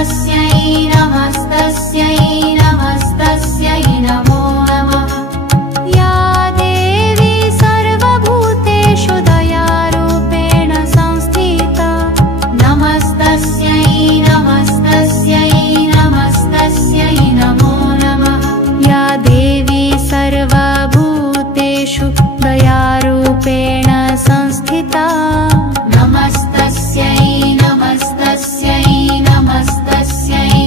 नमस्तस्यै नमस्तस्यै नमो नमः। या देवी सर्वभूतेषु दयारूपेण संस्थिता नमस्तस्यै नमस्तस्यै नमस्तस्यै नमो नमः। या देवी सर्वभूतेषु दयारूपेण संस्थिता नमस्तस्यै नमस्तस्यै नमस्तस्यै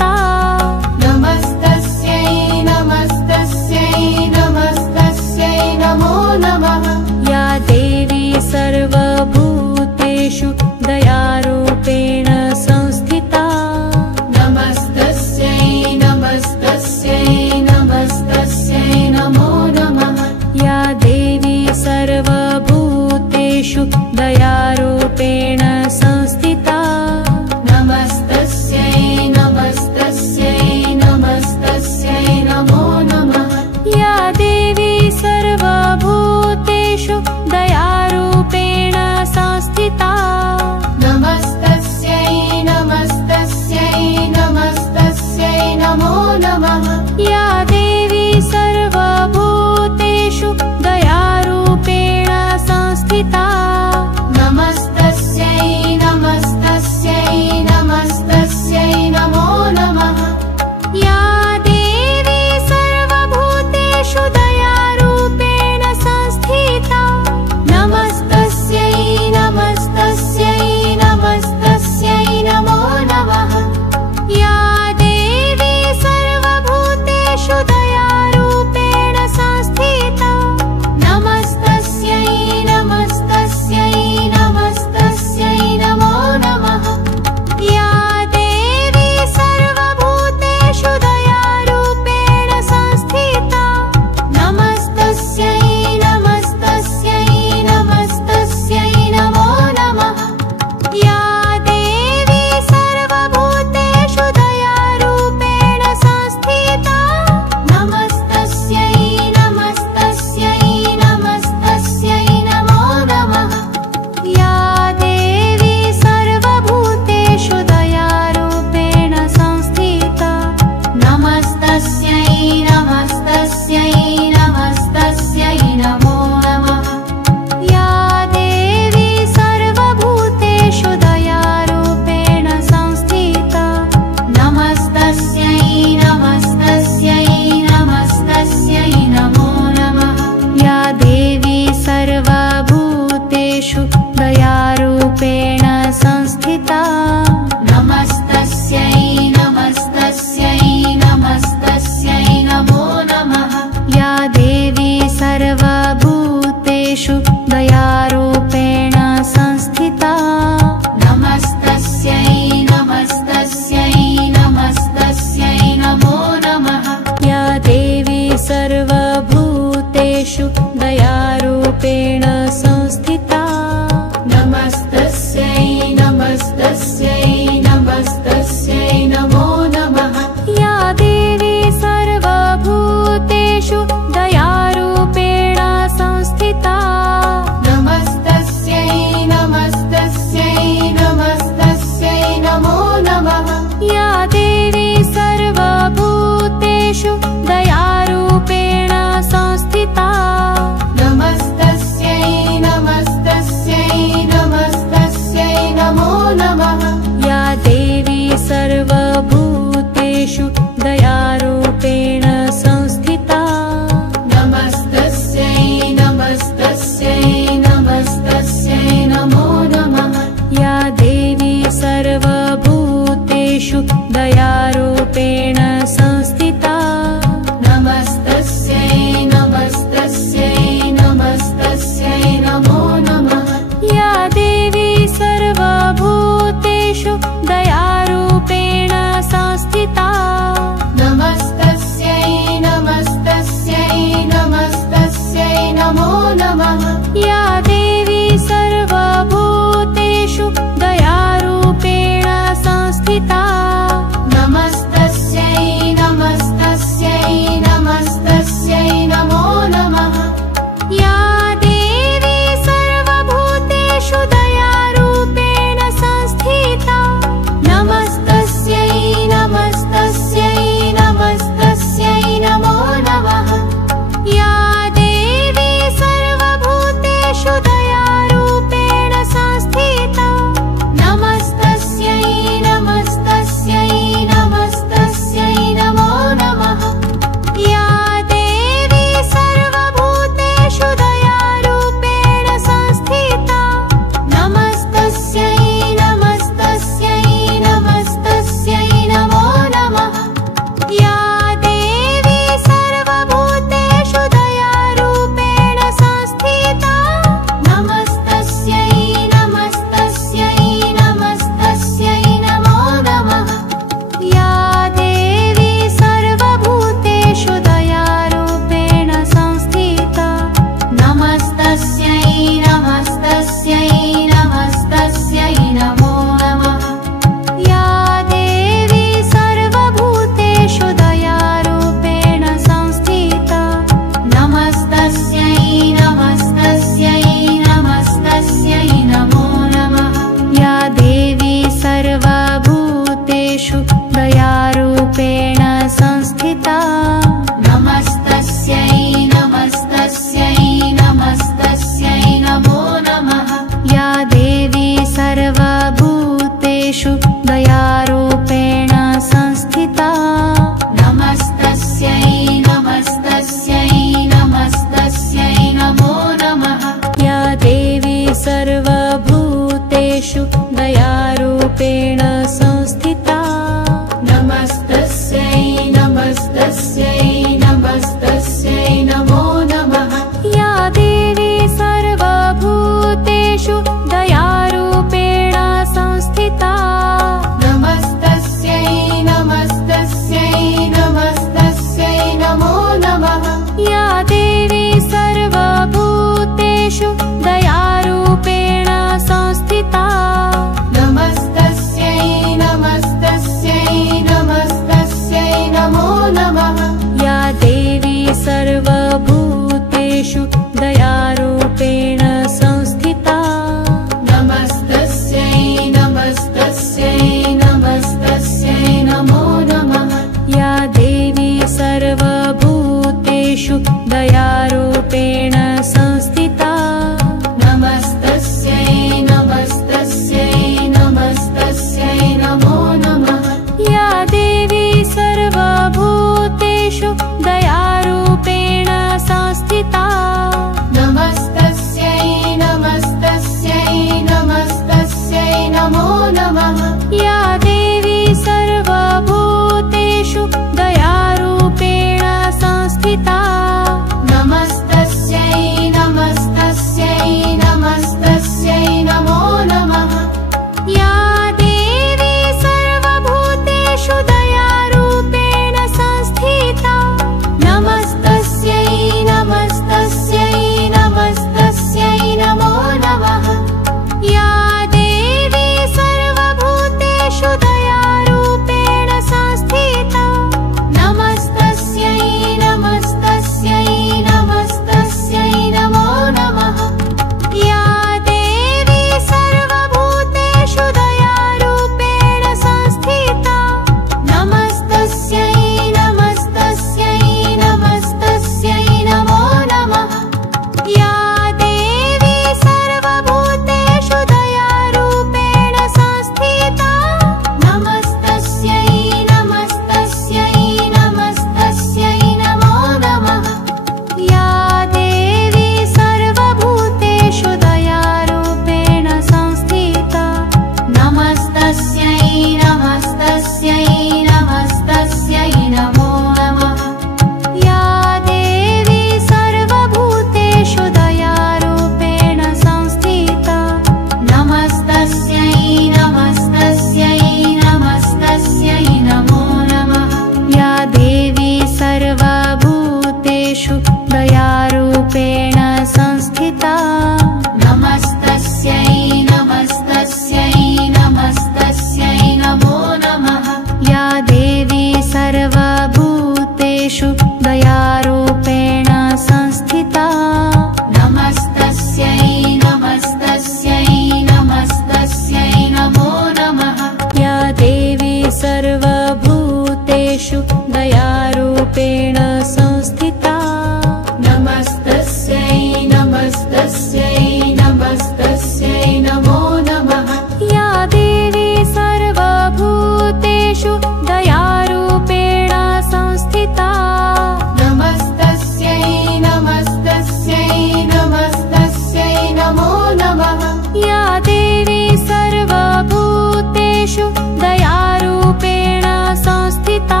नमः। या देवी सर्वभूतेषु दयारूपेण संस्थिता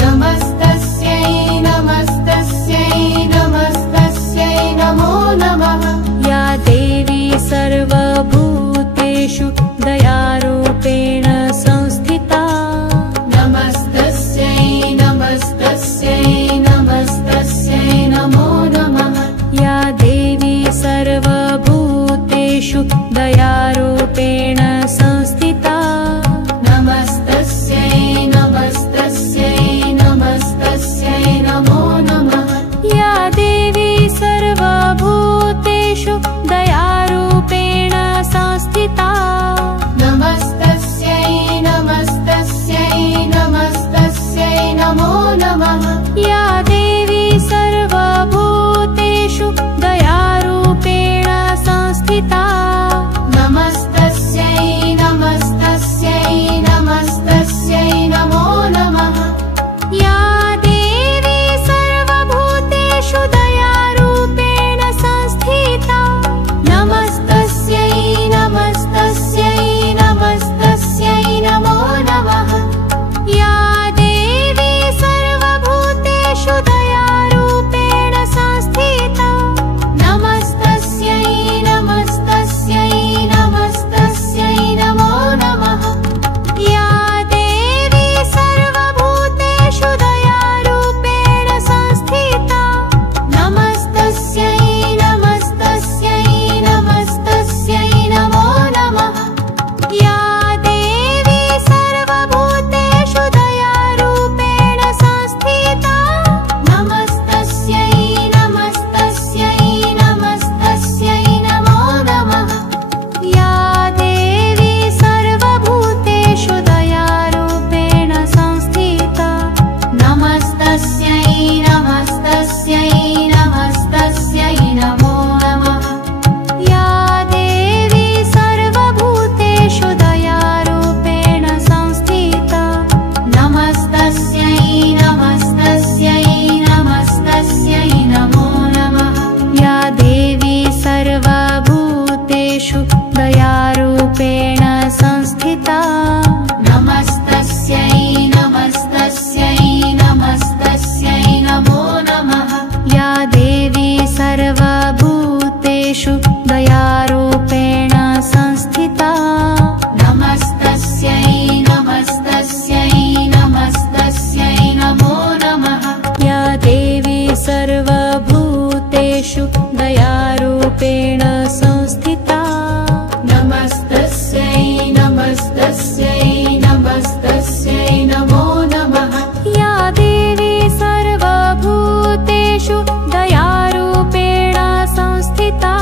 नमस्तस्यै नमस्तस्यै नमस्तस्यै नमो नमः। या देवी सर्वभूतेषु दयारूपेण संस्थिता नमस्तस्यै नमस्तस्यै नमस्तस्यै नमो नमः। या देवी सर्वभूतेषु दयारूपेण संस्थिता नमस्तस्यै नमस्तस्यै नमस्तस्यै नमो नमः। या देवी सर्वभूतेषु दयारूपेण संस्थिता नमस्तस्यै नमस्तस्यै नमस्तस्यै नमो नमः। या देवी सर्वभूतेषु दयारूपेण संस्थिता नमस्तस्यै नमस्तस्यै नमस्तस्यै नमो नमः। या देवी सर्वभूतेषु दयारूपेण संस्थिता नमस्तस्यै नमस्तस्यै नमस्तस्यै नमो नमः। या देवी सर्वभूतेषु दयारूपेण संस्थिता नमस्तस्यै नमस्तस्यै नमस्तस्यै नमो नमः। या देवी सर्वभूतेषु दयारूपेण संस्थिता नमस्तस्यै नमस्तस्यै नमस्तस्यै नमो नमः। या देवी सर्वभूतेषु दयारूपेण संस्थिता नमस्तस्यै नमस्तस्यै नमस्तस्यै नमो नमः। या देवी सर्वभूतेषु दयारूपेण संस्थिता नमस्तस्यै नमस्तस्यै नमस्तस्यै नमो नमः। या देवी सर्वभूतेषु दयारूपेण संस्थिता नमस्तस्यै नमस्तस्यै नमस्तस्यै नमो नमः। या देवी सर्वभूतेषु दयारूपेण संस्थिता नमस्तस्यै नमस्तस्यै नमस्तस्यै नमो नमः। या देवी सर्वभूतेषु दयारूपेण संस्थिता नमस्तस्यै नमस्तस्यै नमस्तस्यै नमो नमः। या देवी सर्वभूतेषु दयारूपेण संस्थिता नमस्तस्यै नमस्तस्यै नमस्तस्यै नमो नमः। या देवी सर्वभूतेषु दयारूपेण संस्थिता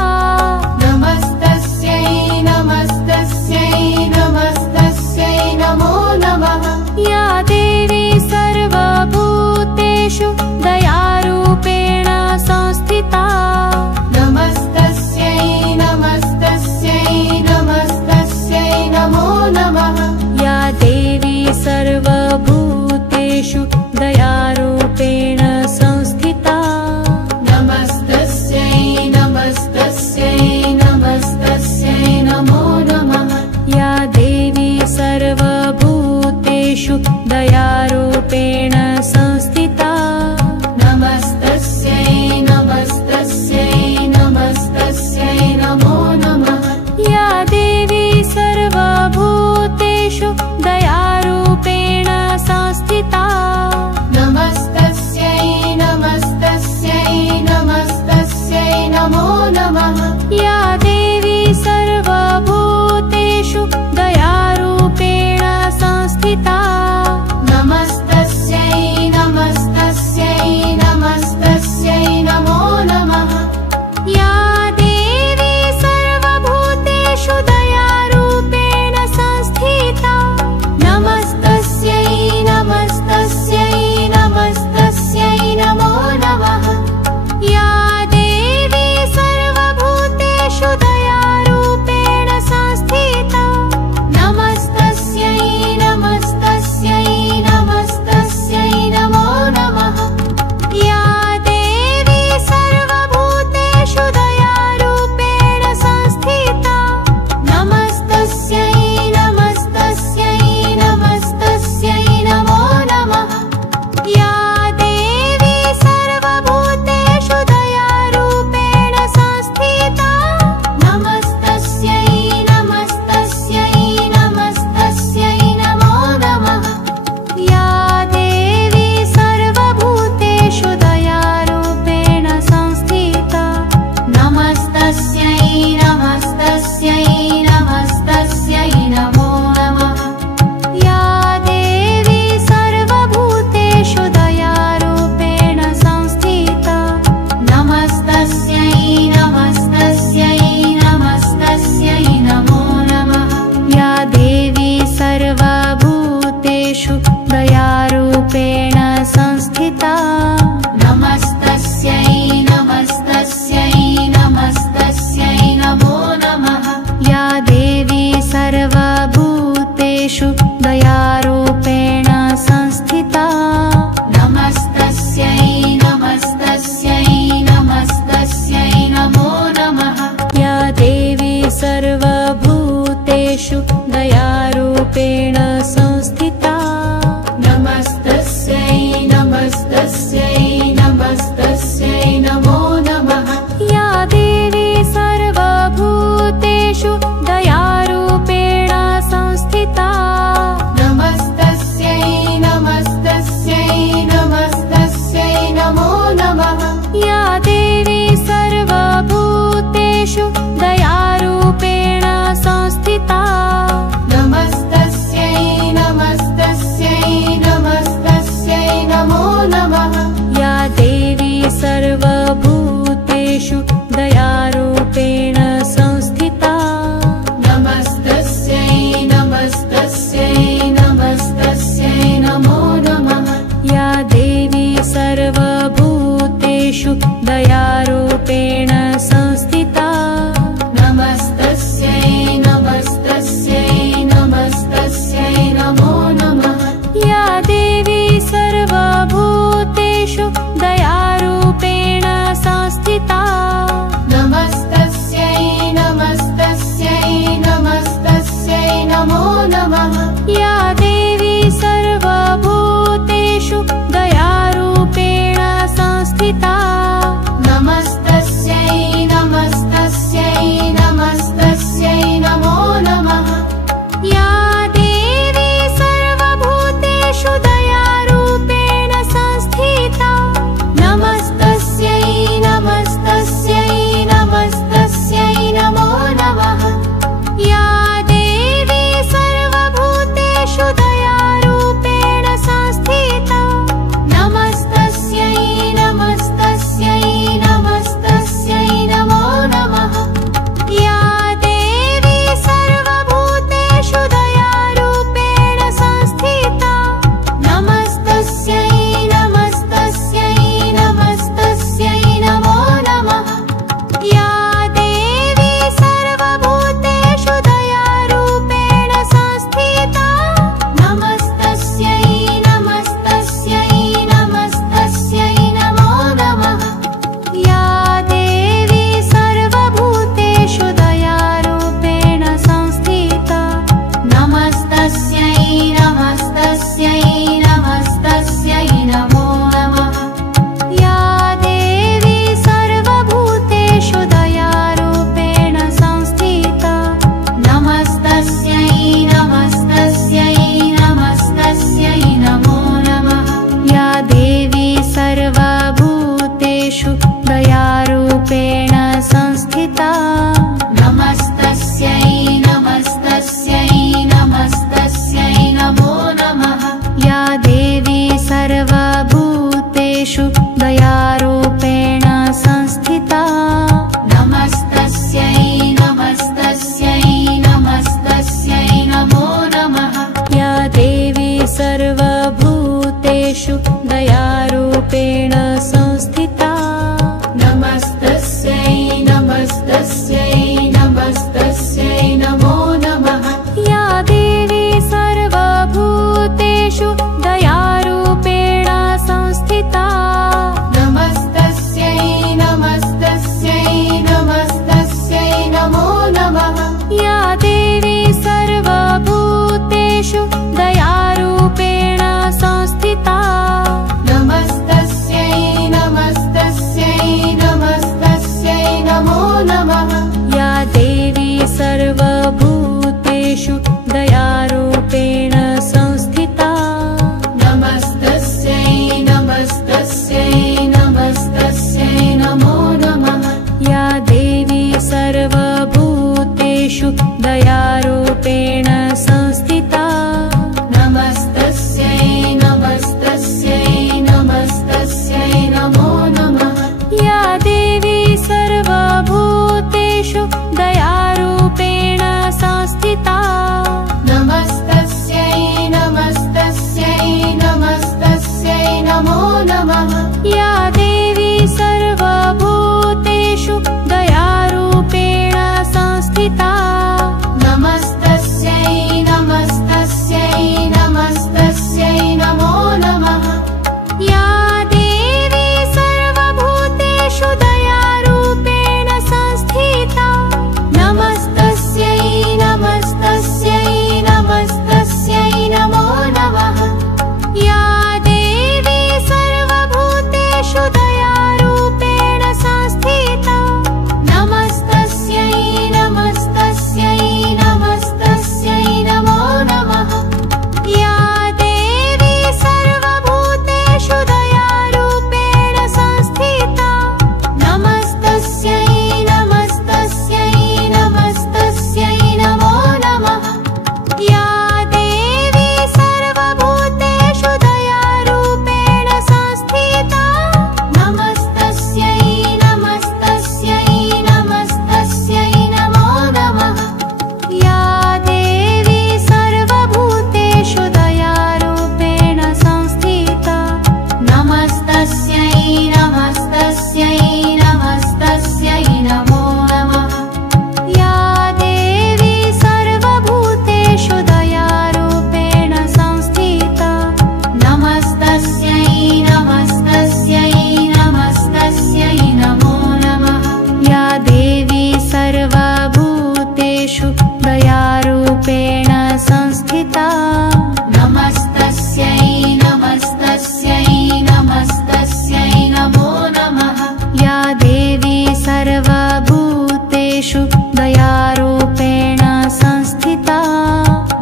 दयारूपेण संस्थिता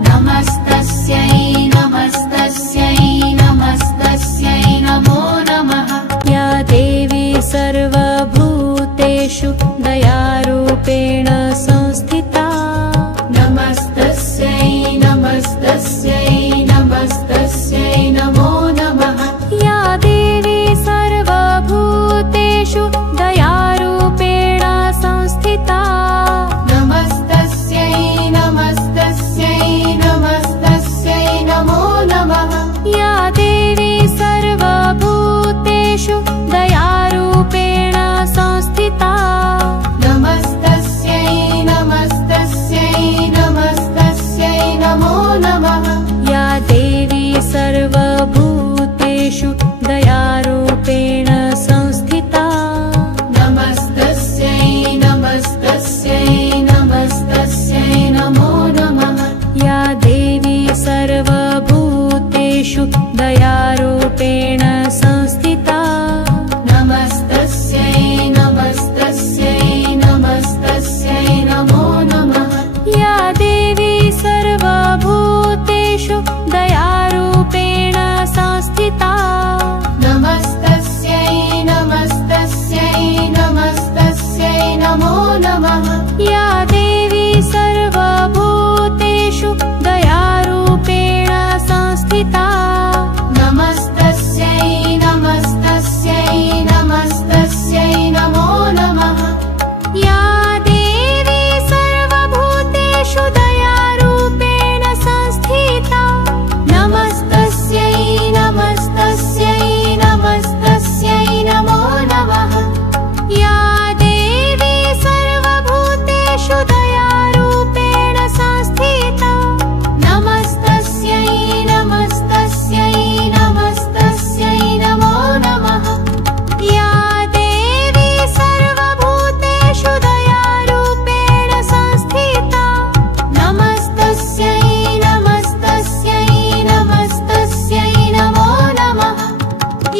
नमस्तस्यै नमस्तस्यै नमस्तस्यै नमो नमः या देवी सर्वभूतेषु दयारूपेण संस्थिता नमस्तस्यै नमस्तस्यै नमस्तस्यै नमो नमः या देवी सर्वभूतेषु दयारूपेण संस्थिता नमस्तस्यै नमस्तस्यै नमस्तस्यै नमो नमः या देवी सर्वभूतेषु दयारूपेण संस्थिता नमस्तस्यै नमस्तस्यै नमस्तस्यै नमो नमः या देवी सर्वभूतेषु दयारूपेण संस्थिता नमस्तस्यै नमस्तस्यै नमस्तस्यै नमो नमः या देवी सर्वभूतेषु दयारूपेण संस्थिता नमस्तस्यै नमस्तस्यै नमस्तस्यै नमो नमः या देवी सर्वभूतेषु दयारूपेण संस्थिता नमस्तस्यै नमस्तस्यै नमस्तस्यै नमो नमः या देवी सर्वभूतेषु दयारूपेण संस्थिता नमस्तस्यै नमस्तस्यै नमस्तस्यै नमो नमः या देवी सर्वभूतेषु दयारूपेण संस्थिता नमस्तस्यै नमस्तस्यै नमस्तस्यै नमो नमः या देवी सर्वभूतेषु दयारूपेण संस्थिता नमस्तस्यै नमस्तस्यै नमस्तस्यै नमो नमः या देवी सर्वभूतेषु दयारूपेण संस्थिता नमस्तस्यै नमस्तस्यै नमस्तस्यै नमो नमः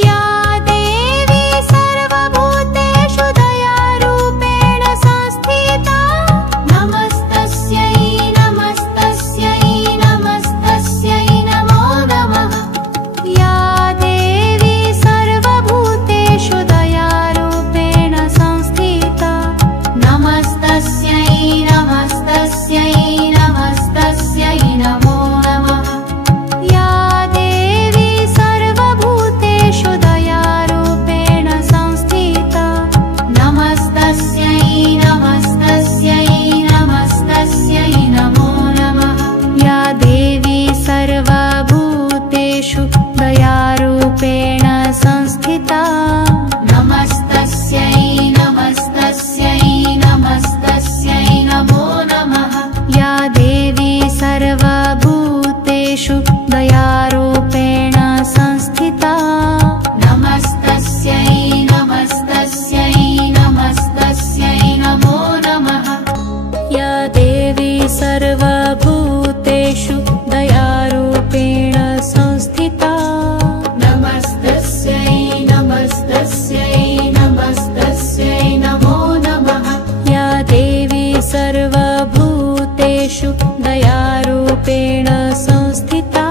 या देवी सर्वभूतेषु दयारूपेण संस्थिता नमस्तस्यै नमस्तस्यै नमस्तस्यै नमो नमः या देवी सर्वभूतेषु दयारूपेण संस्थिता नमस्तस्यै नमस्तस्यै नमस्तस्यै नमो नमः या देवी सर्वभूतेषु दयारूपेण संस्थिता नमस्तस्यै नमस्तस्यै नमस्तस्यै नमो नमः या देवी सर्वभूतेषु दयारूपेण संस्थिता नमस्तस्यै नमस्तस्यै नमस्तस्यै नमो नमः या देवी सर्वभूतेषु दयारूपेण संस्थिता नमस्तस्यै नमस्तस्यै नमस्तस्यै नमो नमः या देवी सर्वभूतेषु दयारूपेण संस्थिता नमस्तस्यै नमस्तस्यै नमस्तस्यै नमो नमः या देवी सर्वभूतेषु दयारूपेण संस्थिता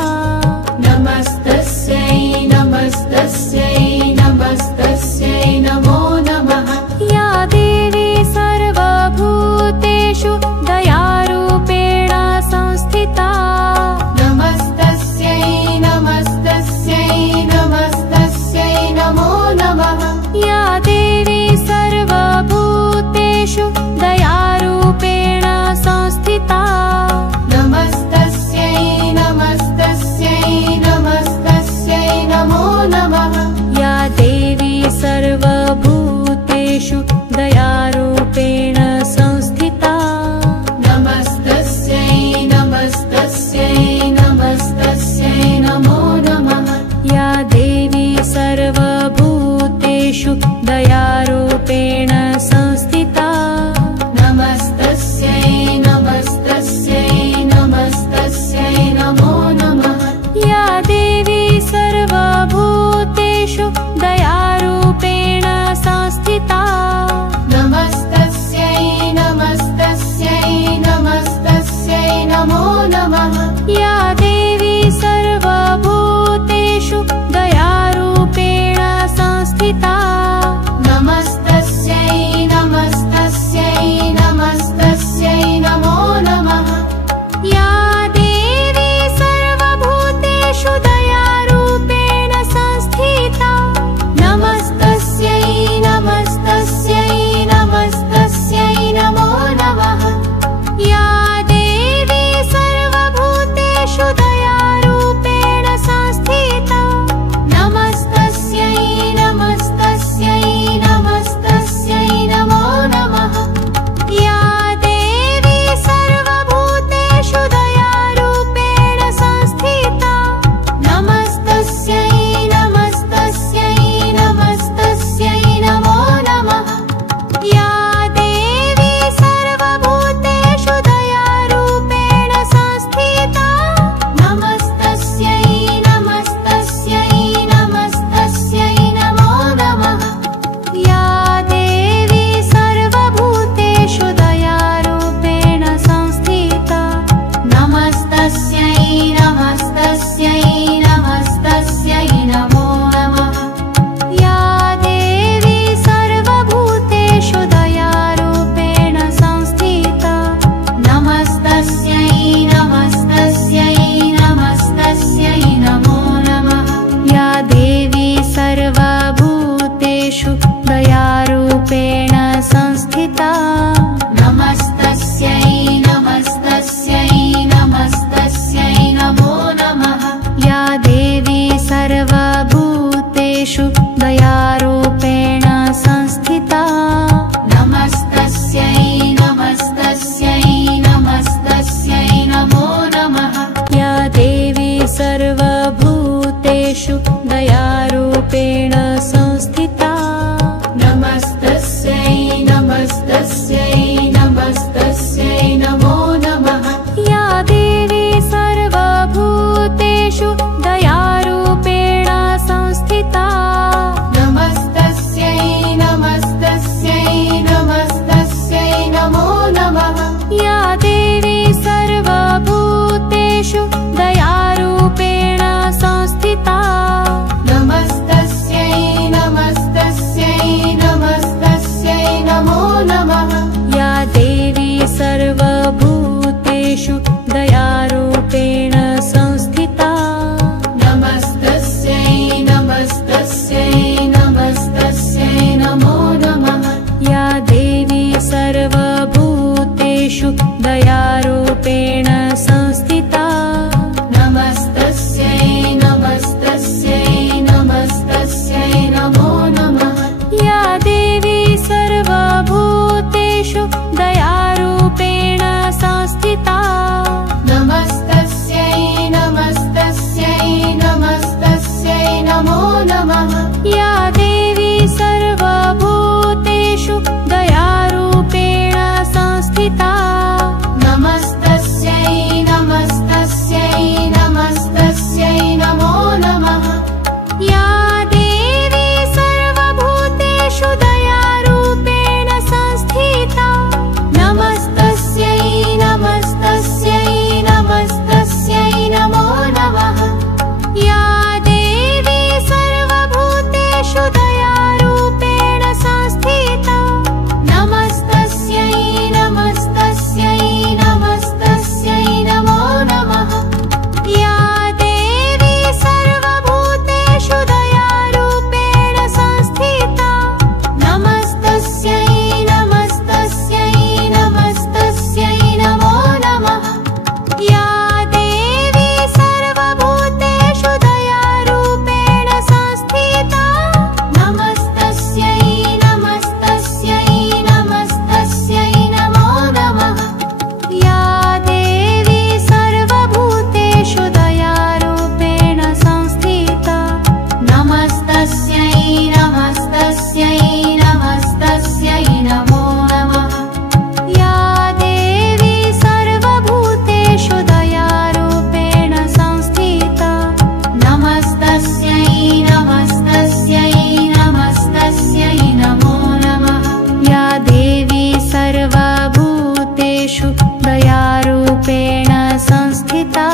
नमस्तस्यै नमस्तस्यै नमस्तस्यै नमो नमः या देवी सर्वभूतेषु दयारूपेण संस्थिता नमस्तस्यै नमस्तस्यै नमस्तस्यै नमो नमः या देवी सर्वभूतेषु दयारूपेण संस्थिता नमस्तस्यै नमस्तस्यै नमस्तस्यै नमो नमः या देवी सर्वभूतेषु दयारूपेण संस्थिता सर्वभूतेषु दयारूपेण संस्थिता नमस्तस्यै नमस्तस्यै नमस्तस्यै नमो नमः या देवी सर्वभूतेषु दयारूपेण संस्थिता नमस्तस्यै नमस्तस्यै नमस्तस्यै नमो नमः या देवी सर्वभूतेषु दयारूपेण संस्थिता नमस्तस्यै नमस्तस्यै नमस्तस्यै नमो नमः या देवी सर्वभूतेषु दयारूपेण संस्थिता नमस्तस्यै नमस्तस्यै नमस्तस्यै नमो नमः या देवी सर्वभूतेषु दयारूपेण संस्थिता नमस्तस्यै नमस्तस्यै नमस्तस्यै नमो नमः या देवी सर्वभूतेषु दयारूपेण संस्थिता नमस्तस्यै नमस्तस्यै नमस्तस्यै नमो नमः या देवी सर्वभूतेषु दयारूपेण संस्थिता नमस्तस्यै नमस्तस्यै नमस्तस्यै नमो नमः या देवी सर्वभूतेषु दयारूपेण संस्थिता नमस्तस्यै नमस्तस्यै नमस्तस्यै नमो नमः या देवी सर्वभूतेषु दयारूपेण संस्थिता नमस्तस्यै नमस्तस्यै नमस्तस्यै नमो नमः या देवी सर्वभूतेषु दयारूपेण संस्थिता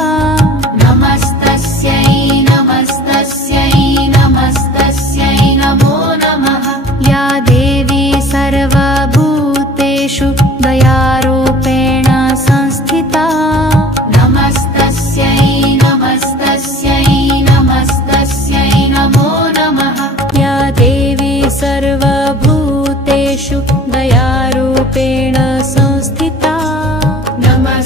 नमस्तस्यै नमस्तस्यै नमस्तस्यै नमो नमः या देवी सर्वभूतेषु दयारूपेण संस्थिता नमस्तस्यै नमस्तस्यै नमस्तस्यै नमो नमः या देवी सर्वभूतेषु दयारूपेण संस्थिता नमः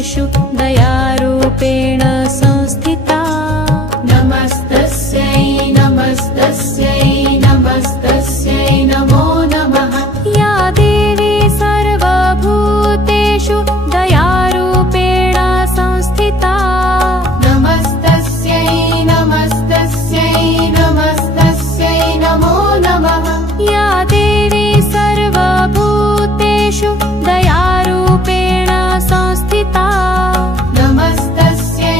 सर्वभूतेषु दयारूपेण संस्थिता नमस्तस्यै नमस्तस्यै नमस्तस्यै नमो नमः या देवी सर्वभूतेषु दयारूपेण संस्थिता नमस्तस्यै नमस्तस्यै नमस्तस्यै नमो नमः या देवी सर्वभूतेषु दयारूपेण संस्थिता नमस्तस्यै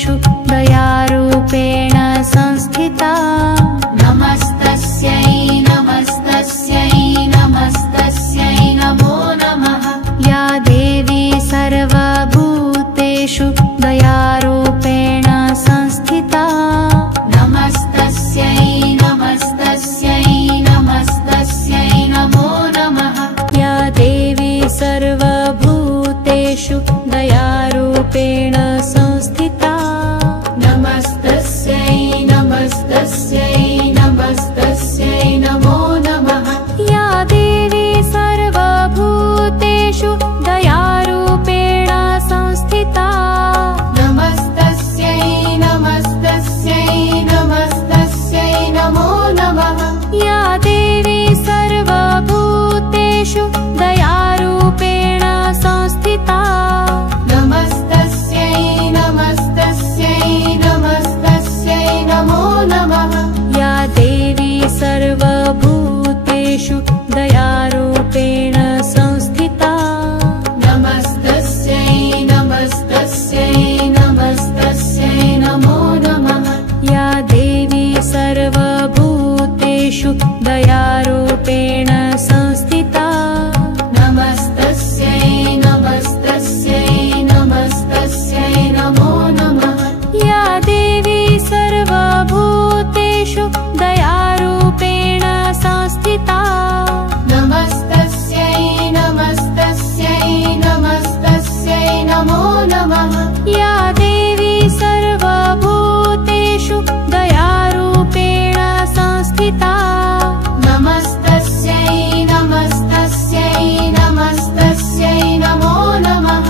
सर्वभूतेषु दयारूपेण संस्थिता नमस्तस्यै नमस्तस्यै नमस्तस्यै नमो नमः या देवी सर्वभूतेषु दयारूपेण संस्थिता नमस्तस्यै नमस्तस्यै नमस्तस्यै नमो नमः या देवी सर्वभूतेषु दयारूपेण संस्थिता नमस्तस्यै नमस्तस्यै नमस्तस्यै नमो नमः या देवी सर्वभूतेषु दयारूपेण संस्थिता नमस्तस्यै नमस्तस्यै नमस्तस्यै नमो नमः या देवी सर्वभूतेषु दयारूपेण संस्थिता नमस्तस्यै नमस्तस्यै नमस्तस्यै नमो नमः या देवी सर्वभूतेषु दयारूपेण संस्थिता नमस्तस्यै नमस्तस्यै नमस्तस्यै नमो नमः या देवी सर्वभूतेषु दयारूपेण संस्थिता नमस्तस्यै नमस्तस्यै नमस्तस्यै नमो नमः या देवी सर्वभूतेषु दयारूपेण संस्थिता नमस्तस्यै नमस्तस्यै नमस्तस्यै नमो नमः या देवी सर्वभूतेषु दयारूपेण संस्थिता नमस्तस्यै नमस्तस्यै नमस्तस्यै नमो नमः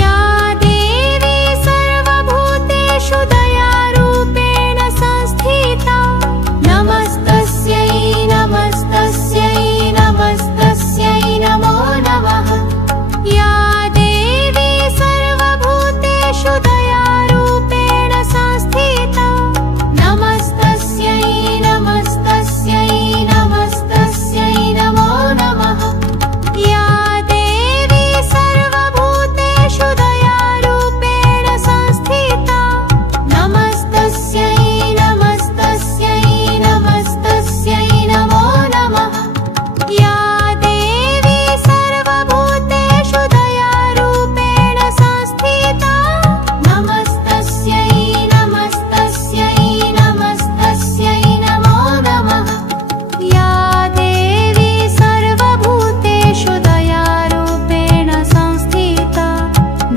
या देवी सर्वभूतेषु दयारूपेण संस्थिता नमस्तस्यै नमस्तस्यै नमस्तस्यै नमो नमः या देवी सर्वभूतेषु दयारूपेण संस्थिता नमस्तस्यै नमस्तस्यै नमस्तस्यै नमो नमः या देवी सर्वभूतेषु दयारूपेण संस्थिता नमस्तस्यै नमस्तस्यै नमस्तस्यै नमो नमः या देवी सर्वभूतेषु दयारूपेण संस्थिता नमस्तस्यै नमस्तस्यै नमस्तस्यै नमो नमः या देवी सर्वभूतेषु दयारूपेण संस्थिता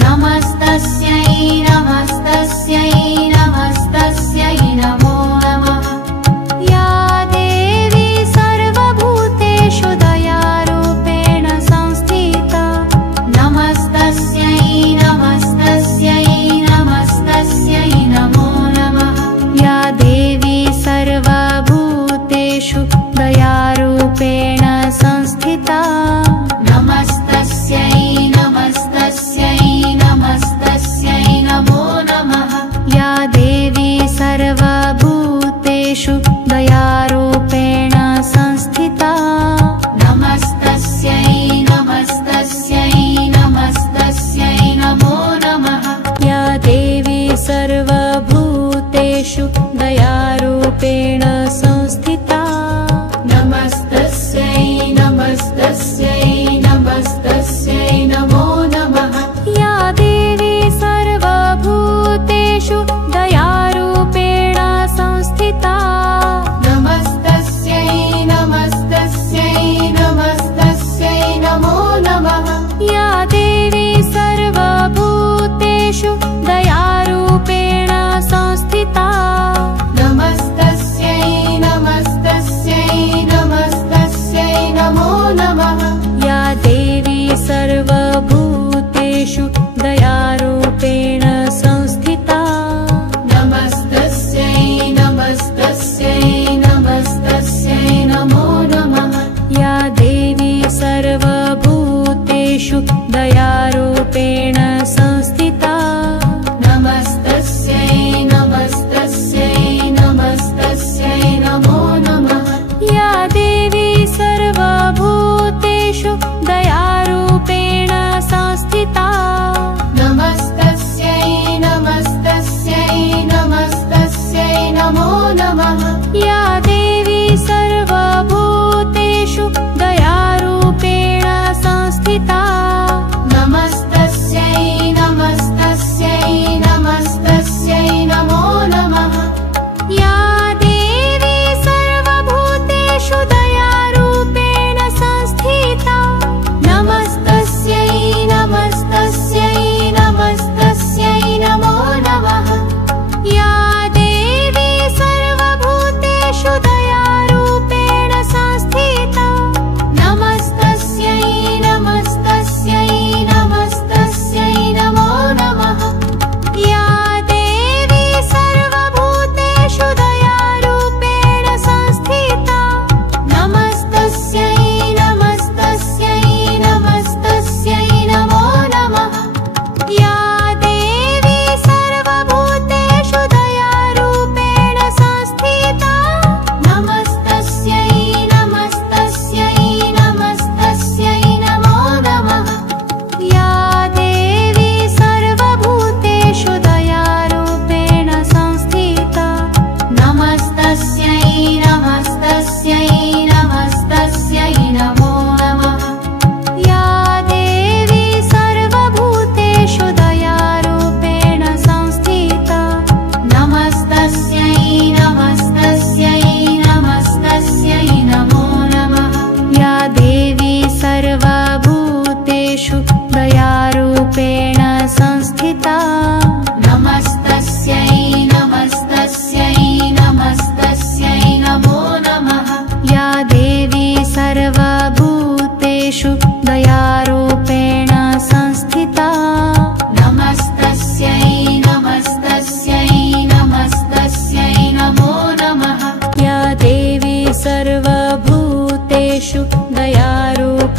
नमस्तस्यै नमस्तस्यै नमस्तस्यै नमो नमः या देवी सर्वभूतेषु दयारूपेण संस्थिता नमस्तस्यै नमस्तस्यै नमस्तस्यै नमो नमः या देवी सर्वभूतेषु दयारूपेण संस्थिता नमस्तस्यै नमस्तस्यै नमस्तस्यै नमो नमः या देवी सर्वभूतेषु दयारूपेण संस्थिता नमस्तस्यै नमस्तस्यै नमस्तस्यै नमो नमः या देवी सर्वभूतेषु दयारूपेण संस्थिता नमस्तस्यै नमस्तस्यै नमस्तस्यै नमो नमः या देवी सर्वभूतेषु दयारूपेण संस्थिता नमस्तस्यै नमस्तस्यै नमस्तस्यै नमो नमः या देवी सर्वभूतेषु दयारूपेण संस्थिता नमस्तस्यै नमस्तस्यै नमस्तस्यै नमो नमः या देवी सर्वभूतेषु दयारूपेण संस्थिता नमस्तस्यै नमस्तस्यै नमस्तस्यै नमो नमः या देवी सर्वभूतेषु दयारूपेण संस्थिता नमस्तस्यै नमस्तस्यै नमस्तस्यै नमो नमः या देवी सर्वभूतेषु दयारूपेण संस्थिता नमस्तस्यै नमस्तस्यै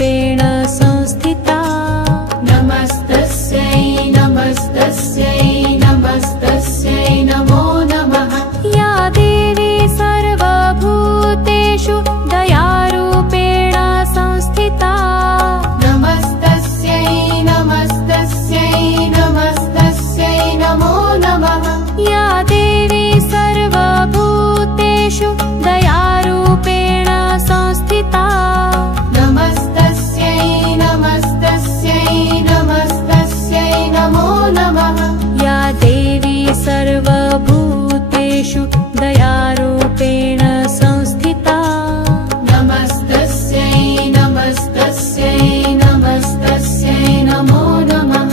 दयारूपेण संस्थिता नमस्तस्यै नमस्तस्यै नमस्तस्यै नमो नमः या देवी सर्वभूतेषु दयारूपेण संस्थिता नमस्तस्यै नमस्तस्यै नमस्तस्यै नमो नमः या देवी सर्वभूतेषु दयारूपेण संस्थिता नमस्तस्यै नमस्तस्यै नमस्तस्यै नमो नमः या देवी सर्वभूतेषु दयारूपेण संस्थिता नमस्तस्यै नमस्तस्यै नमस्तस्यै नमो नमः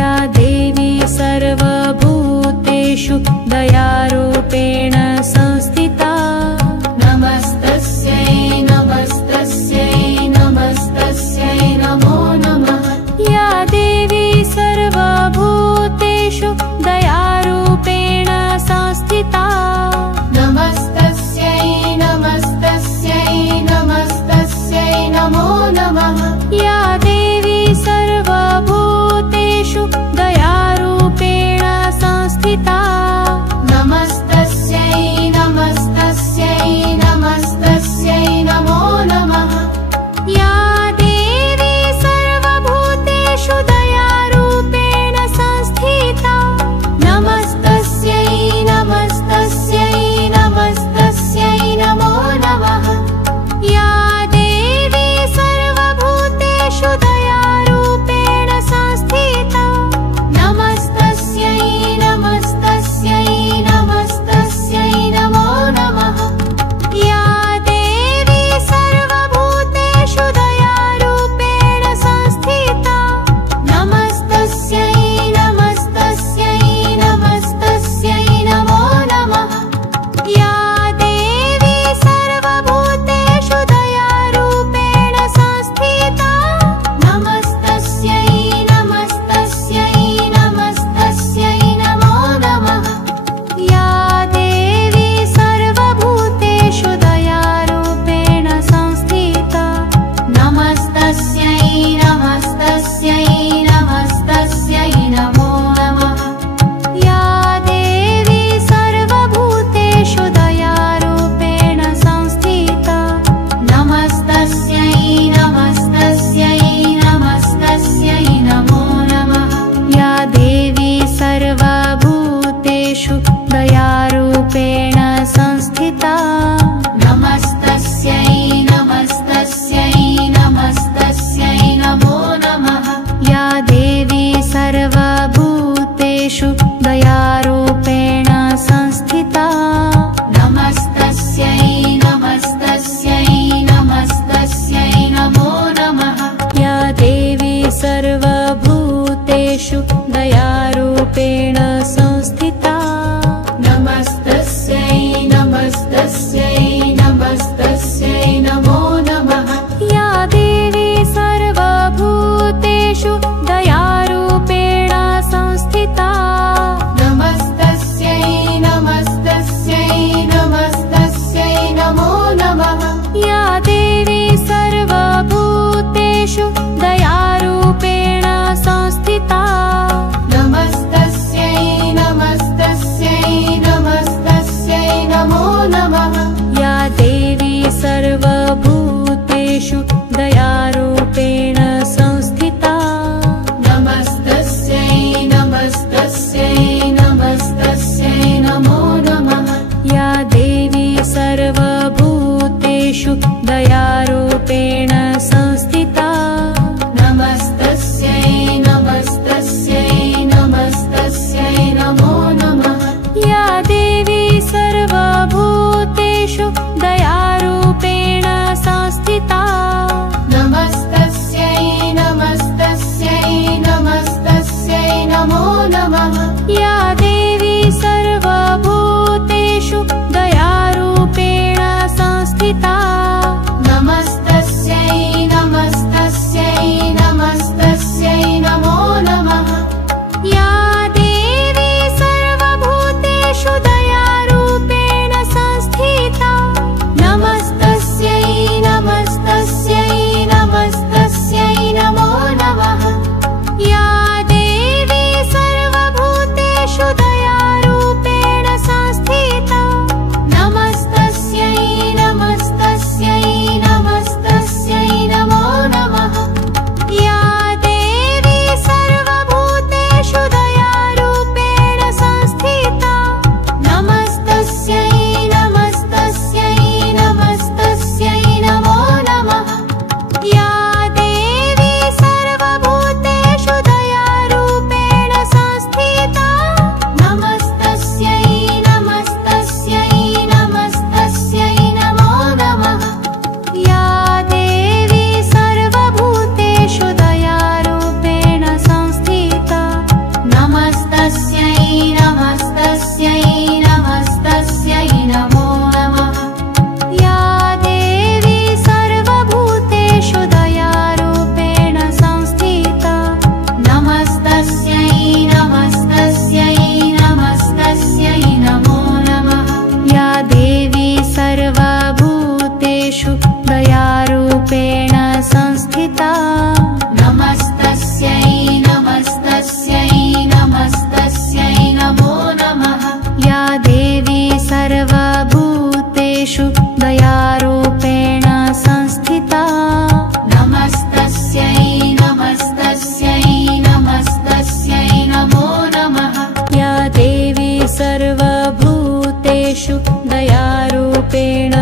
या देवी सर्वभूतेषु दयारूपेण संस्थिता नमस्तस्यै नमस्तस्यै नमस्तस्यै नमो नमः या देवी सर्वभूतेषु दयारूपेण संस्थिता नमस्तस्यै नमस्तस्यै नमस्तस्यै नमो नमः या देवी सर्वभूतेषु दयारूपेण संस्थिता नमस्तस्यै नमस्तस्यै नमस्तस्यै नमो नमः या देवी सर्वभूतेषु दयारूपेण संस्थिता नमस्तस्यै नमस्तस्यै नमस्तस्यै नमो नमः या देवी सर्वभूतेषु दयारूपेण संस्थिता नमस्तस्यै नमस्तस्यै नमस्तस्यै नमो नमः या देवी सर्वभूतेषु दयारूपेण संस्थिता नमस्तस्यै नमस्तस्यै नमस्तस्यै नमो नमः या देवी सर्वभूतेषु दयारूपेण संस्थिता नमस्तस्यै नमस्तस्यै नमस्तस्यै नमो नमः या देवी सर्वभूतेषु दयारूपेण संस्थिता नमस्तस्यै नमस्तस्यै नमस्तस्यै नमो नमः या देवी सर्वभूतेषु दयारूपेण संस्थिता नमस्तस्यै नमस्तस्यै नमस्तस्यै नमो नमः या देवी सर्वभूतेषु दयारूपेण संस्थिता नमस्तस्यै नमस्तस्यै नमस्तस्यै नमो नमः या देवी सर्वभूतेषु दयारूपेण संस्थिता नमस्तस्यै नमस्तस्यै नमस्तस्यै नमो नमः या देवी सर्वभूतेषु दयारूपेण संस्थिता नमस्तस्यै नमस्तस्यै नमस्तस्यै नमो नमः या देवी सर्वभूतेषु दयारूपेण संस्थिता नमस्तस्यै नमस्तस्यै नमस्तस्यै नमो नमः या देवी सर्वभूतेषु दयारूपेण संस्थिता नमस्तस्यै नमस्तस्यै नमस्तस्यै नमो नमः या देवी सर्वभूतेषु दयारूपेण संस्थिता नमस्तस्यै नमस्तस्यै नमस्तस्यै नमो नमः या देवी सर्वभूतेषु दयारूपेण संस्थिता नमस्तस्यै नमस्तस्यै नमस्तस्यै नमो नमः या देवी सर्वभूतेषु दयारूपेण संस्थिता नमस्तस्यै नमस्तस्यै नमस्तस्यै नमो नमः या देवी सर्वभूतेषु दयारूपेण संस्थिता नमस्तस्यै नमस्तस्यै नमस्तस्यै नमो नमः या देवी सर्वभूतेषु दयारूपेण संस्थिता नमस्तस्यै नमस्तस्यै देवी सर्वभूतेषु दयारूपेण संस्थिता नमस्तस्यै नमस्तस्यै नमस्तस्यै नमो नमः या देवी सर्वभूतेषु दयारूपेण